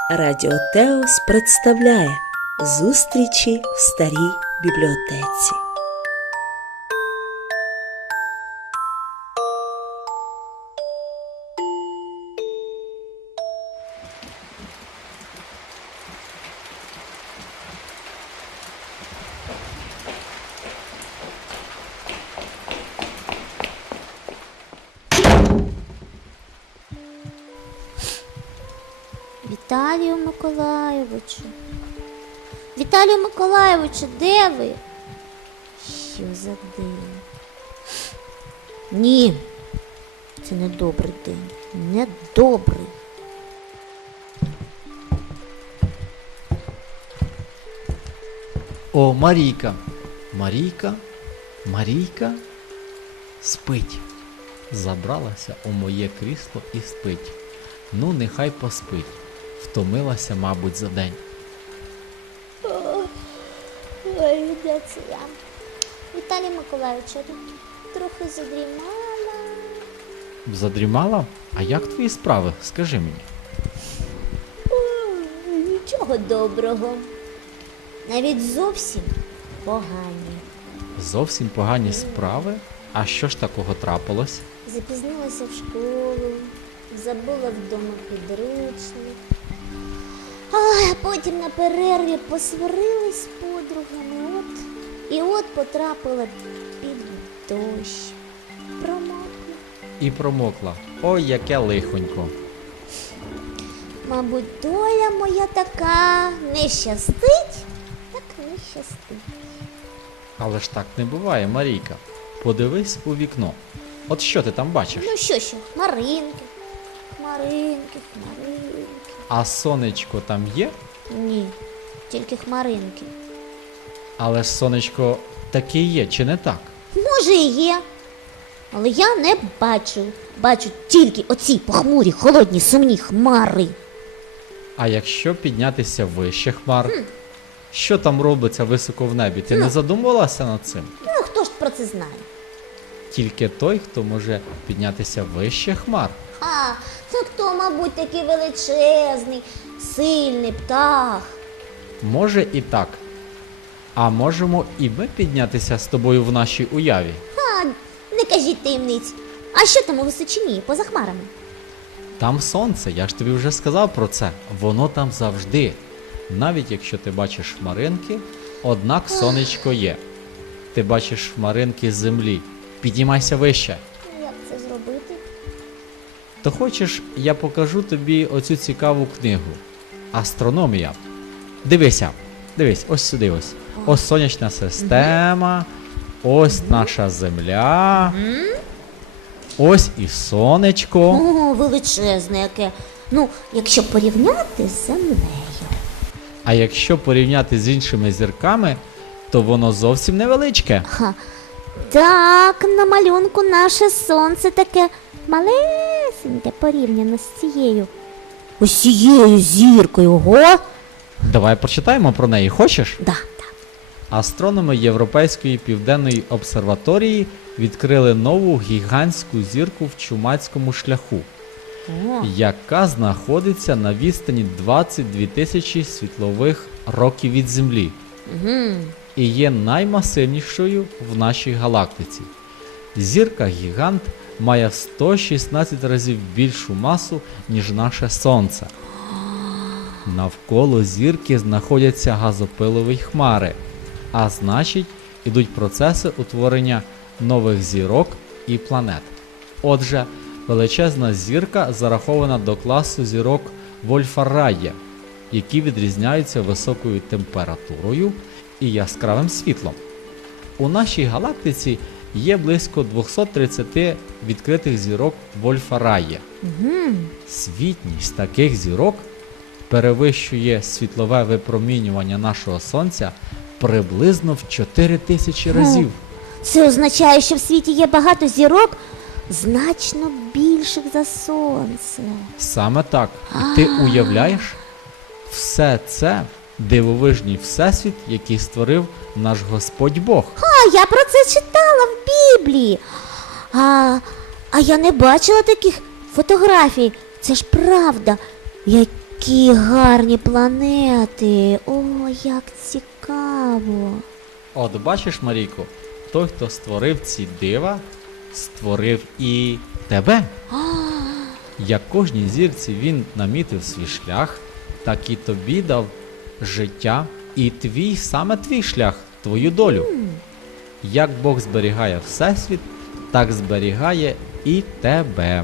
Радіо Теос представляє зустрічі в старій бібліотеці. Віталію Миколайовичу. Віталію Миколайовичу, де ви? Що за день? Ні, це не добрий день. Не добрий. О, Марійка, Марійка спить. Забралася у моє крісло і спить. Ну, нехай поспить. Втомилася, мабуть, за день. Ой, де це я? Віталій Миколайович, я тут трохи задрімала. Задрімала? А як твої справи? Скажи мені. Ой, нічого доброго. Навіть зовсім погані. Зовсім погані справи? А що ж такого трапилось? Запізнилася в школу, забула вдома підручник. А потім на перерві посварилась з подругами. От потрапила під дощ. Промокла. І промокла. Ой, яке лихонько. Мабуть, доля моя така, не щастить, так не щастить. Але ж так не буває, Марійка. Подивись у вікно. От що ти там бачиш? Ну що, хмаринки. А сонечко там є? Ні, тільки хмаринки. Але ж сонечко таке є, чи не так? Може і є, але я не бачу. Бачу тільки оці похмурі, холодні, сумні хмари. А якщо піднятися вище хмар? Що там робиться високо в небі? Ти не задумувалася над цим? Ну, хто ж про це знає? Тільки той, хто може піднятися вище хмар. А, це хто, мабуть, такий величезний, сильний птах. Може і так. А можемо і ми піднятися з тобою в нашій уяві? А, не кажіть таємниць. А що там у височині, поза хмарами? Там сонце, я ж тобі вже сказав про це. Воно там завжди. Навіть якщо ти бачиш хмаринки, однак сонечко є. Ти бачиш хмаринки з землі. Підіймайся вище. Як це зробити? То хочеш, я покажу тобі оцю цікаву книгу. Астрономія. Дивись, ось сюди ось. Ось сонячна система, ось наша земля, ось і сонечко. О, величезне яке. Ну, якщо порівняти з землею. А якщо порівняти з іншими зірками, то воно зовсім невеличке. Ха. Так, на малюнку наше сонце таке малесеньке порівняно з цією. Ось цією зіркою, ого! Давай прочитаємо про неї, хочеш? Да. Астрономи Європейської південної обсерваторії відкрили нову гігантську зірку в Чумацькому шляху, О, яка знаходиться на відстані 22 тисячі світлових років від Землі і є наймасивнішою в нашій галактиці. Зірка-гігант має в 116 разів більшу масу, ніж наше Сонце. Навколо зірки знаходяться газопилові хмари, а значить, ідуть процеси утворення нових зірок і планет. Отже, величезна зірка зарахована до класу зірок Вольфа-Райє, які відрізняються високою температурою і яскравим світлом. У нашій галактиці є близько 230 відкритих зірок Вольфа-Райє. Світність таких зірок перевищує світлове випромінювання нашого Сонця приблизно в 4000 разів. це означає, що в світі є багато зірок значно більших за сонце. Саме так. І ти уявляєш, все це дивовижний всесвіт, який створив наш Господь Бог. А я про це читала в Біблії. А я не бачила таких фотографій. Це ж правда. Які гарні планети. О, як цікаво. От бачиш, Марійко, той, хто створив ці дива, створив і тебе. Як кожній зірці він намітив свій шлях, так і тобі дав життя і саме твій шлях, твою долю. Як Бог зберігає Всесвіт, так зберігає і тебе.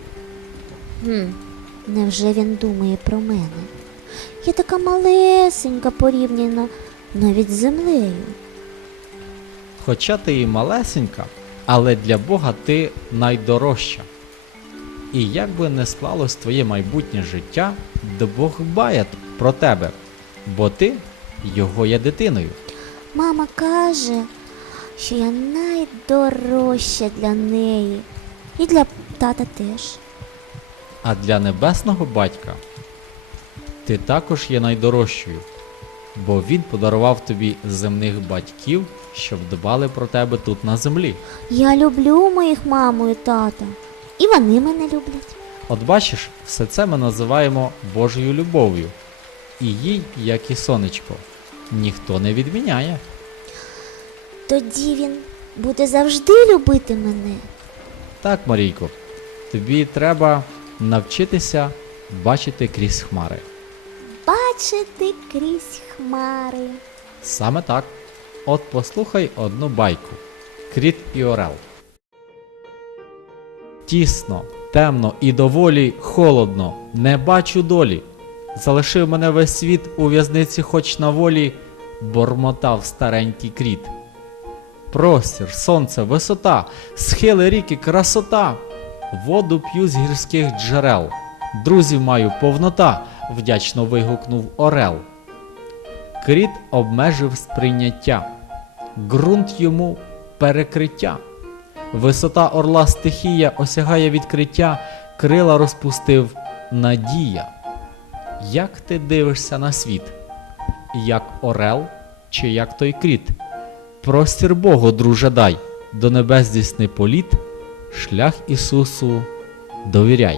Невже він думає про мене? Я така малесенька порівняно навіть з землею. Хоча ти і малесенька, але для Бога ти найдорожча. І як би не склалось твоє майбутнє життя, то Бог дбає про тебе, бо ти його є дитиною. Мама каже, що я найдорожча для неї. І для тата теж. А для небесного батька ти також є найдорожчою, бо він подарував тобі земних батьків, щоб дбали про тебе тут на землі. Я люблю моїх маму і тата. І вони мене люблять. От бачиш, все це ми називаємо Божою любов'ю. І їй, як і сонечко, ніхто не відміняє. Тоді він буде завжди любити мене. Так, Марійко, тобі треба навчитися бачити крізь хмари. Бачити крізь хмари. Саме так. От послухай одну байку. Кріт і Орел. Тісно, темно і доволі холодно, не бачу долі. Залишив мене весь світ у в'язниці хоч на волі, бормотав старенький кріт. Простір, сонце, висота, схили ріки, красота. Воду п'ю з гірських джерел. Друзів маю повнота, вдячно вигукнув Орел. Кріт обмежив сприйняття. Ґрунт йому перекриття. Висота орла стихія осягає відкриття, крила розпустив надія. Як ти дивишся на світ? Як орел чи як той кріт? Простір Богу, друже, дай, до небес здійсни політ, шлях Ісусу довіряй.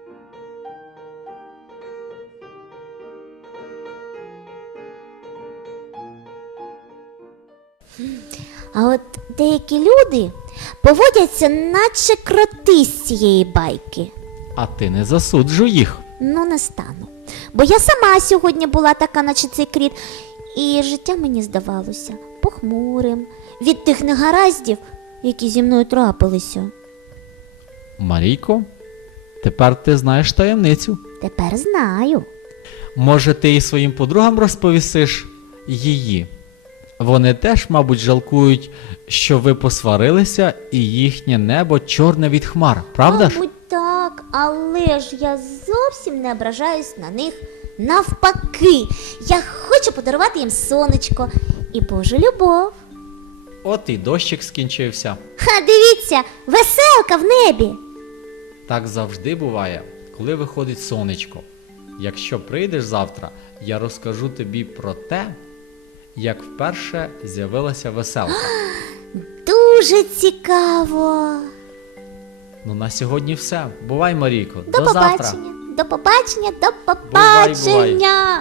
А от деякі люди поводяться, наче кроти з цієї байки. А ти не засуджуй їх. Ну, не стану. Бо я сама сьогодні була така, наче цей кріт, і життя мені здавалося похмурим від тих негараздів, які зі мною трапилися. Марійко, тепер ти знаєш таємницю. Тепер знаю. Може, ти і своїм подругам розповісиш її? Вони теж, мабуть, жалкують, що ви посварилися і їхнє небо чорне від хмар, правда ж? Мабуть, так, але ж я зовсім не ображаюсь на них. Навпаки, я хочу подарувати їм сонечко і Божу любов. От і дощик скінчився. Ха, дивіться, веселка в небі. Так завжди буває, коли виходить сонечко. Якщо прийдеш завтра, я розкажу тобі про те, як вперше з'явилася веселка. Дуже цікаво. Ну на сьогодні все. Бувай, Марійко. До завтра. побачення. До побачення, до Бувай, побачення.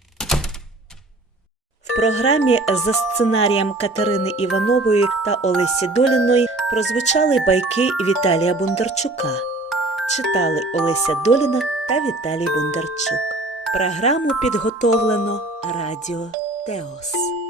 В програмі за сценарієм Катерини Іванової та Олесі Доліної прозвучали байки Віталія Бондарчука. Читали Олеся Доліна та Віталій Бондарчук. Програму підготовлено Радіо Теос.